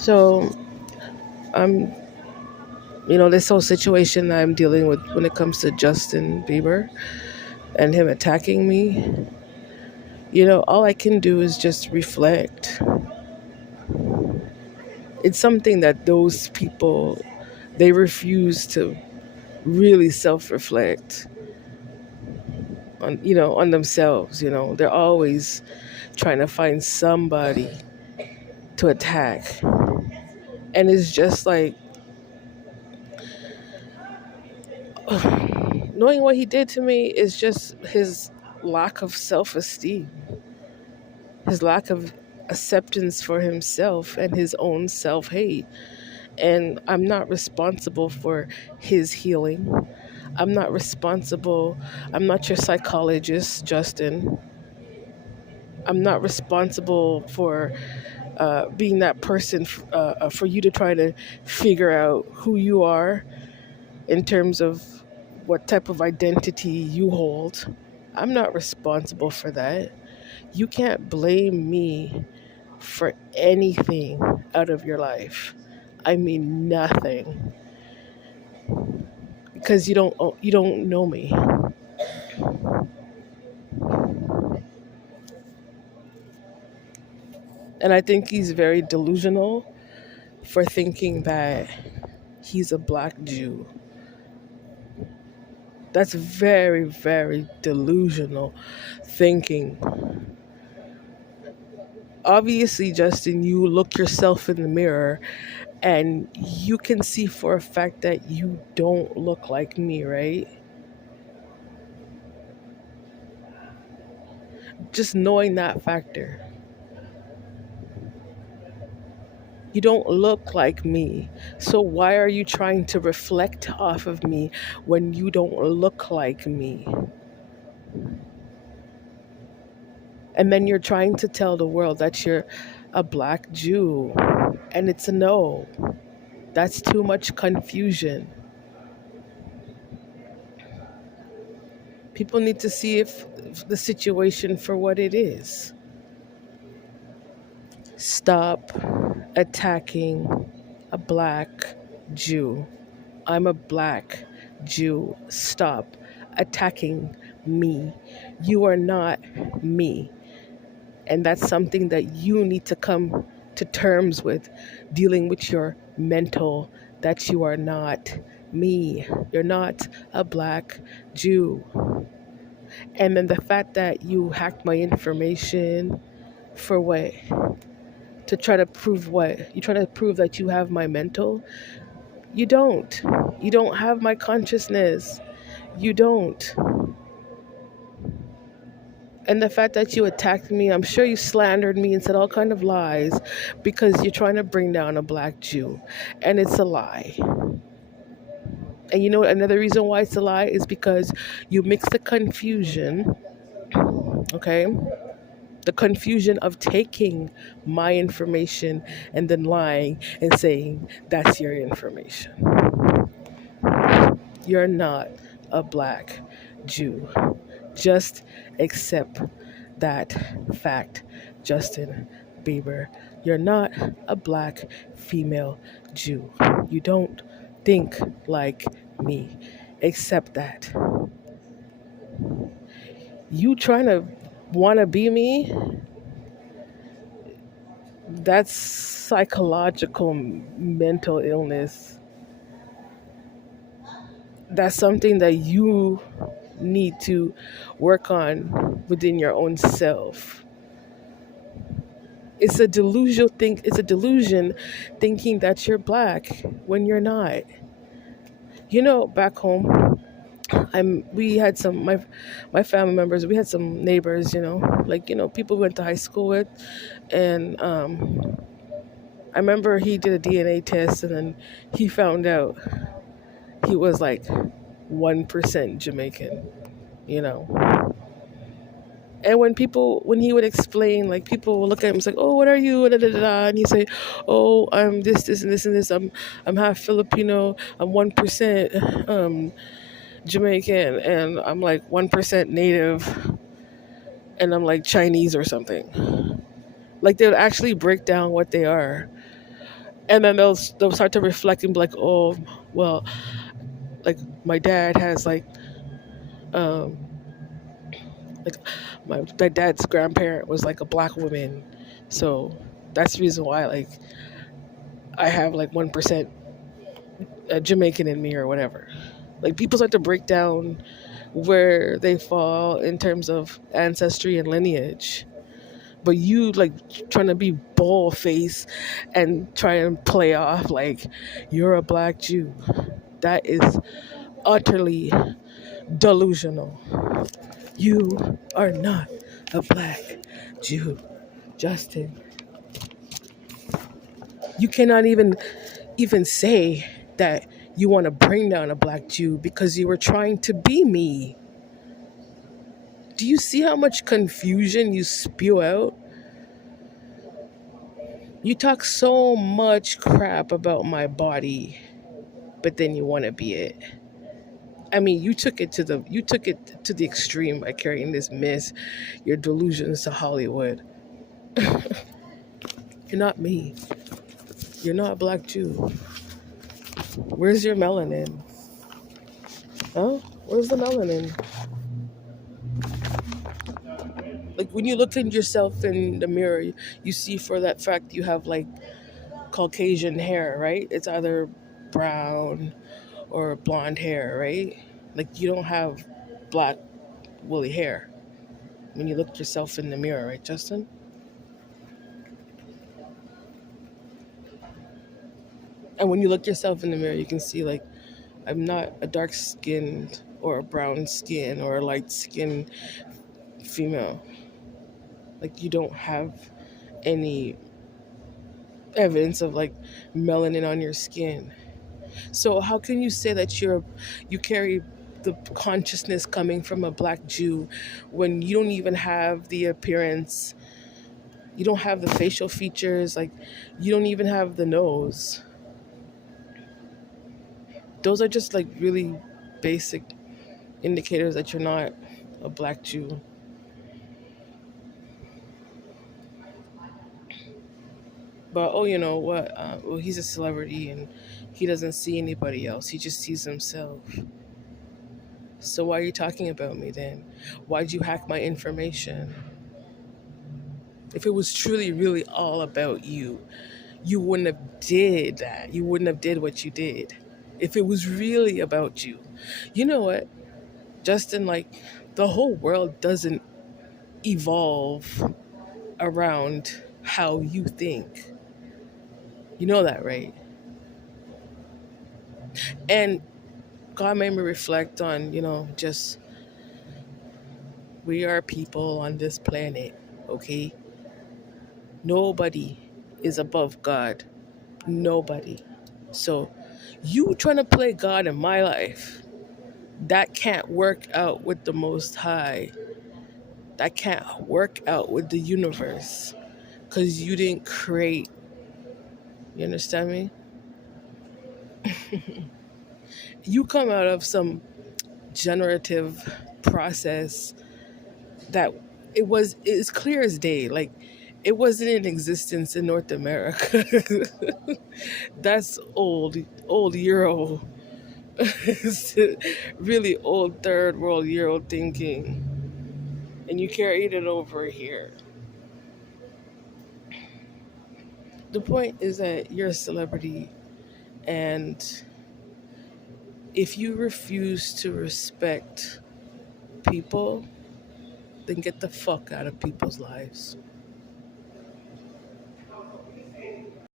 So, I'm, this whole situation that I'm dealing with when it comes to Justin Bieber and him attacking me, all I can do is just reflect. It's something that those people, they refuse to really self-reflect on themselves. They're always trying to find somebody to attack. And it's just like, knowing what he did to me is just his lack of self-esteem, his lack of acceptance for himself and his own self-hate. And I'm not responsible for his healing. I'm not your psychologist, Justin. I'm not responsible for being that person for you to try to figure out who you are in terms of what type of identity you hold. I'm not responsible for that. You can't blame me for anything out of your life. I mean nothing, because you don't know me. And I think he's very delusional for thinking that he's a black Jew. That's very, very delusional thinking. Obviously, Justin, you look yourself in the mirror and you can see for a fact that you don't look like me, right? Just knowing that factor. You don't look like me. So why are you trying to reflect off of me when you don't look like me? And then you're trying to tell the world that you're a black Jew. And it's a no. That's too much confusion. People need to see if the situation for what it is. Stop attacking a black Jew. I'm a black Jew. Stop attacking me. You are not me. And that's something that you need to come to terms with, dealing with your mental, that you are not me. You're not a black Jew. And then the fact that you hacked my information for what? To try to prove what? You try to prove that you have my mental? You don't. You don't have my consciousness. You don't. And the fact that you attacked me, I'm sure you slandered me and said all kind of lies because you're trying to bring down a black Jew. And it's a lie. And another reason why it's a lie is because you mix the confusion, okay? The confusion of taking my information and then lying and saying that's your information. You're not a black Jew. Just accept that fact, Justin Bieber. You're not a black female Jew. You don't think like me. Accept that. You trying to want to be me? That's psychological mental illness. That's something that you need to work on within your own self. It's a delusion thinking that you're black when you're not. Back home, we had my family members, we had some neighbors, people we went to high school with, and I remember he did a DNA test and then he found out he was like 1% Jamaican, you know. And when he would explain, like people would look at him, it's like, oh, what are you? Da, da, da, da. And he'd say, oh, I'm this, this, and this, and this. I'm half Filipino. I'm 1% Jamaican, and I'm like 1% Native, and I'm like Chinese or something. Like they would actually break down what they are. And then they'll start to reflect and be like, oh, well, like my dad has um like my dad's grandparent was like a black woman, so that's the reason why like I have like 1% Jamaican in me or whatever. Like people start to break down where they fall in terms of ancestry and lineage. But you like trying to be bald face and try and play off like you're a black Jew. That is utterly delusional. You are not a black Jew, Justin. You cannot even say that you want to bring down a black Jew because you were trying to be me. Do you see how much confusion you spew out? You talk so much crap about my body, but then you want to be it. I mean, you took it to the extreme by carrying this mess, your delusions to Hollywood. You're not me. You're not a black Jew. Where's your melanin? Huh? Where's the melanin? Like when you look at yourself in the mirror, you see for that fact you have like Caucasian hair, right? It's either brown or blonde hair, right? Like you don't have black woolly hair when you look at yourself in the mirror, right, Justin? And when you look yourself in the mirror, you can see like I'm not a dark skinned or a brown skin or a light skinned female. Like you don't have any evidence of like melanin on your skin. So how can you say that you carry the consciousness coming from a black Jew when you don't even have the appearance, you don't have the facial features, like you don't even have the nose. Those are just like really basic indicators that you're not a black Jew. But oh, you know what? Well, he's a celebrity and he doesn't see anybody else. He just sees himself. So why are you talking about me then? Why'd you hack my information? If it was truly, really all about you, you wouldn't have did that. You wouldn't have did what you did. If it was really about you, you know what, Justin? Like the whole world doesn't evolve around how you think. You know that, right? And God made me reflect on, just we are people on this planet, okay? Nobody is above God. Nobody. So you trying to play God in my life, that can't work out with the Most High. That can't work out with the universe because you didn't create. You understand me? You come out of some generative process that it's clear as day. Like it wasn't in existence in North America. That's old Euro, really old third world Euro thinking, and you carried it over here. The point is that you're a celebrity, and if you refuse to respect people, then get the fuck out of people's lives.